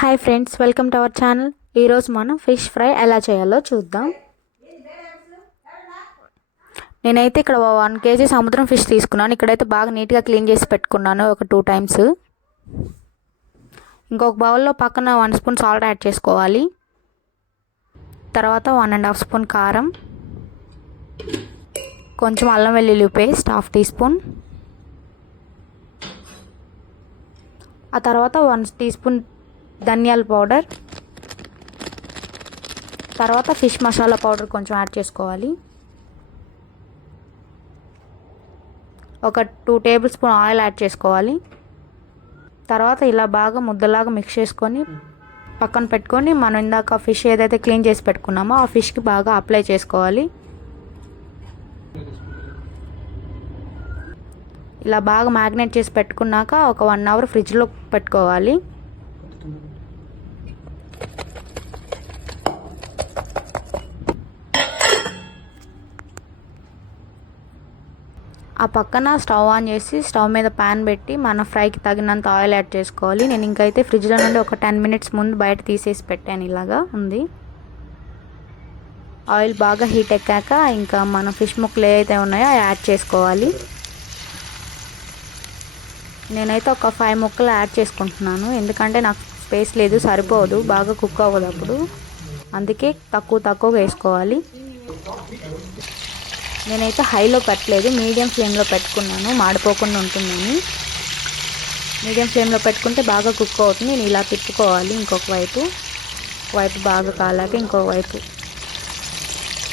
Hi friends, welcome to our channel. ఈరోజు మనం fish fry ఎలా చేయాలో చూద్దాం. నేనైతే ఇక్కడ 1 kg సముద్రం ఫిష్ తీసుకున్నాను. ఇక్కడైతే బాగా నీట్గా క్లీన్ చేసి పెట్టుకున్నాను ఒక 2 times. ఇంకొక బౌల్లో పక్కన 1 స్పూన్ సాల్ట్ యాడ్ చేసుకోవాలి. తర్వాత 1.5 స్పూన్ కారం, కొంచెం అల్లం వెల్లుల్లి పేస్ట్ 1/2 teaspoon, ఆ తర్వాత 1 teaspoon ధనియాల పౌడర్, తర్వాత ఫిష్ మసాలా పౌడర్ కొంచెం యాడ్ చేసుకోవాలి. ఒక 2 tablespoon ఆయిల్ యాడ్ చేసుకోవాలి. తర్వాత ఇలా బాగా ముద్దలాగా మిక్స్ చేసుకొని పక్కన పెట్టుకొని మనం ఇందాక ఫిష్ ఏదైతే క్లీన్ చేసి పెట్టుకున్నామో ఆ ఫిష్కి బాగా అప్లై చేసుకోవాలి. ఇలా బాగా మ్యాగ్నేట్ చేసి పెట్టుకున్నాక ఒక 1 hour ఫ్రిడ్జ్లో పెట్టుకోవాలి. ఆ పక్కన స్టవ్ ఆన్ చేసి స్టవ్ మీద ప్యాన్ పెట్టి మన ఫ్రైకి తగినంత ఆయిల్ యాడ్ చేసుకోవాలి. నేను ఇంకైతే ఫ్రిడ్జ్లో నుండి ఒక 10 minutes ముందు బయట తీసేసి పెట్టాను. ఇలాగా ఉంది. ఆయిల్ బాగా హీట్ ఎక్కాక ఇంకా మన ఫిష్ ముక్కలు ఏవైతే ఉన్నాయో అవి యాడ్ చేసుకోవాలి. నేనైతే ఒక 5 ముక్కలు యాడ్ చేసుకుంటున్నాను, ఎందుకంటే నాకు స్పేస్ లేదు, సరిపోదు, బాగా కుక్ అవ్వదు అప్పుడు, అందుకే తక్కువ వేసుకోవాలి. నేనైతే హైలో పెట్టలేదు, మీడియం ఫ్లేమ్లో పెట్టుకున్నాను, మాడిపోకుండా ఉంటుందని. మీడియం ఫ్లేమ్లో పెట్టుకుంటే బాగా కుక్ అవుతుంది. నేను ఇలా తిప్పుకోవాలి. ఇంకొక వైపు బాగా కాలాక ఇంకొక వైపు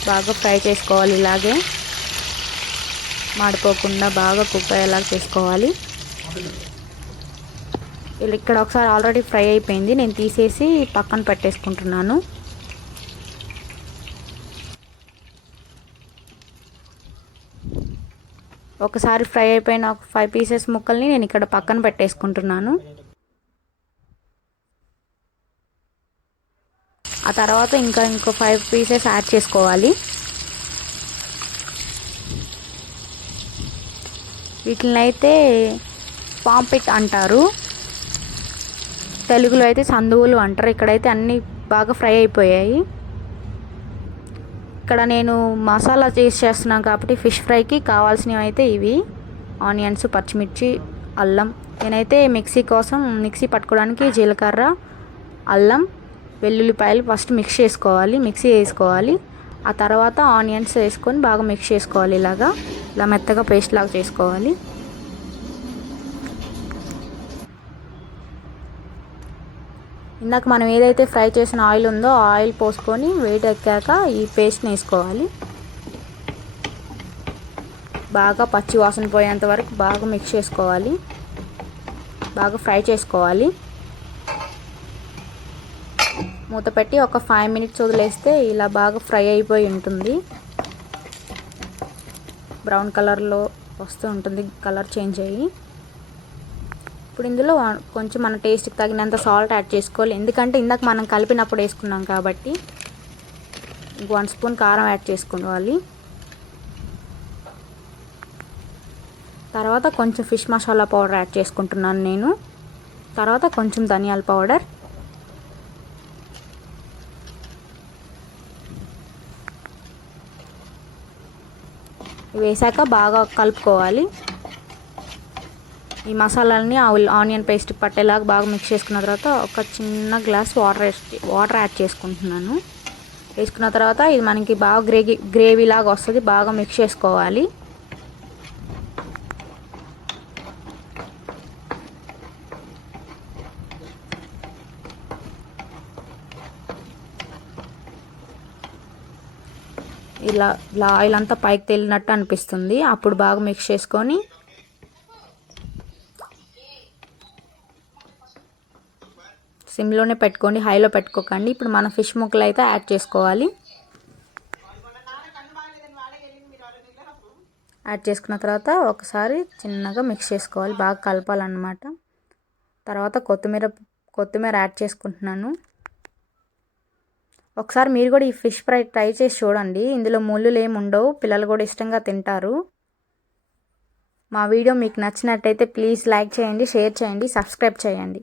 బాగా ఫ్రై చేసుకోవాలి. ఇలాగే మాడిపోకుండా బాగా కుక్ అయ్యేలా చేసుకోవాలి. ఇక్కడ ఒకసారి ఆల్రెడీ ఫ్రై అయిపోయింది, నేను తీసేసి పక్కన పెట్టేసుకుంటున్నాను. ఒకసారి ఫ్రై అయిపోయిన ఒక 5 pieces ముక్కల్ని నేను ఇక్కడ పక్కన పెట్టేసుకుంటున్నాను. ఆ తర్వాత ఇంకో 5 pieces యాడ్ చేసుకోవాలి. వీటిని అయితే పాంపిట్ అంటారు, తెలుగులో అయితే సందువులు అంటారు. ఇక్కడైతే అన్నీ బాగా ఫ్రై అయిపోయాయి. ఇక్కడ నేను మసాలా చేస్తున్నాను కాబట్టి ఫిష్ ఫ్రైకి కావాల్సినవి అయితే ఇవి: ఆనియన్స్, పచ్చిమిర్చి, అల్లం. నేనైతే మిక్సీ పట్టుకోవడానికి జీలకర్ర, అల్లం, వెల్లుల్లిపాయలు ఫస్ట్ మిక్సీ వేసుకోవాలి. ఆ తర్వాత ఆనియన్స్ వేసుకొని బాగా మిక్స్ చేసుకోవాలి. ఇలా మెత్తగా పేస్ట్ లాగా చేసుకోవాలి. ఇందాక మనం ఏదైతే ఫ్రై చేసిన ఆయిల్ ఉందో ఆయిల్ పోసుకొని వేడి ఎక్కాక ఈ పేస్ట్ని వేసుకోవాలి. బాగా పచ్చి వాసన పోయేంత వరకు బాగా మిక్స్ చేసుకోవాలి, బాగా ఫ్రై చేసుకోవాలి. మూత పెట్టి ఒక 5 minutes వదిలేస్తే ఇలా బాగా ఫ్రై అయిపోయి ఉంటుంది. బ్రౌన్ కలర్లో వస్తూ ఉంటుంది, కలర్ చేంజ్ అయ్యి. ఇప్పుడు ఇందులో కొంచెం మన టేస్ట్కి తగినంత సాల్ట్ యాడ్ చేసుకోవాలి, ఎందుకంటే ఇందాక మనం కలిపినప్పుడు వేసుకున్నాం కాబట్టి. 1 స్పూన్ కారం యాడ్ చేసుకోవాలి. తర్వాత కొంచెం ఫిష్ మసాలా పౌడర్ యాడ్ చేసుకుంటున్నాను నేను. తర్వాత కొంచెం ధనియాల పౌడర్, వేసాక బాగా కలుపుకోవాలి. ఈ మసాలాలని ఆనియన్ పేస్ట్ పట్టేలాగా బాగా మిక్స్ చేసుకున్న తర్వాత ఒక చిన్న గ్లాస్ వాటర్ యాడ్ చేసుకుంటున్నాను. వేసుకున్న తర్వాత ఇది మనకి బాగా గ్రేవీ లాగా వస్తుంది. బాగా మిక్స్ చేసుకోవాలి. ఇలా ఆయిల్ అంతా పైకి తేలినట్టు అనిపిస్తుంది. అప్పుడు బాగా మిక్స్ చేసుకొని సిమ్లోనే పెట్టుకోండి, హైలో పెట్టుకోకండి. ఇప్పుడు మన ఫిష్ ముక్కలు అయితే యాడ్ చేసుకోవాలి. యాడ్ చేసుకున్న తర్వాత ఒకసారి చిన్నగా మిక్స్ చేసుకోవాలి, బాగా కలపాలన్నమాట. తర్వాత కొత్తిమీర యాడ్ చేసుకుంటున్నాను. ఒకసారి మీరు కూడా ఈ ఫిష్ ఫ్రై ట్రై చేసి చూడండి, ఇందులో ముళ్ళులు ఏమి ఉండవు, పిల్లలు కూడా ఇష్టంగా తింటారు. మా వీడియో మీకు నచ్చినట్టయితే ప్లీజ్ లైక్ చేయండి, షేర్ చేయండి, సబ్స్క్రైబ్ చేయండి.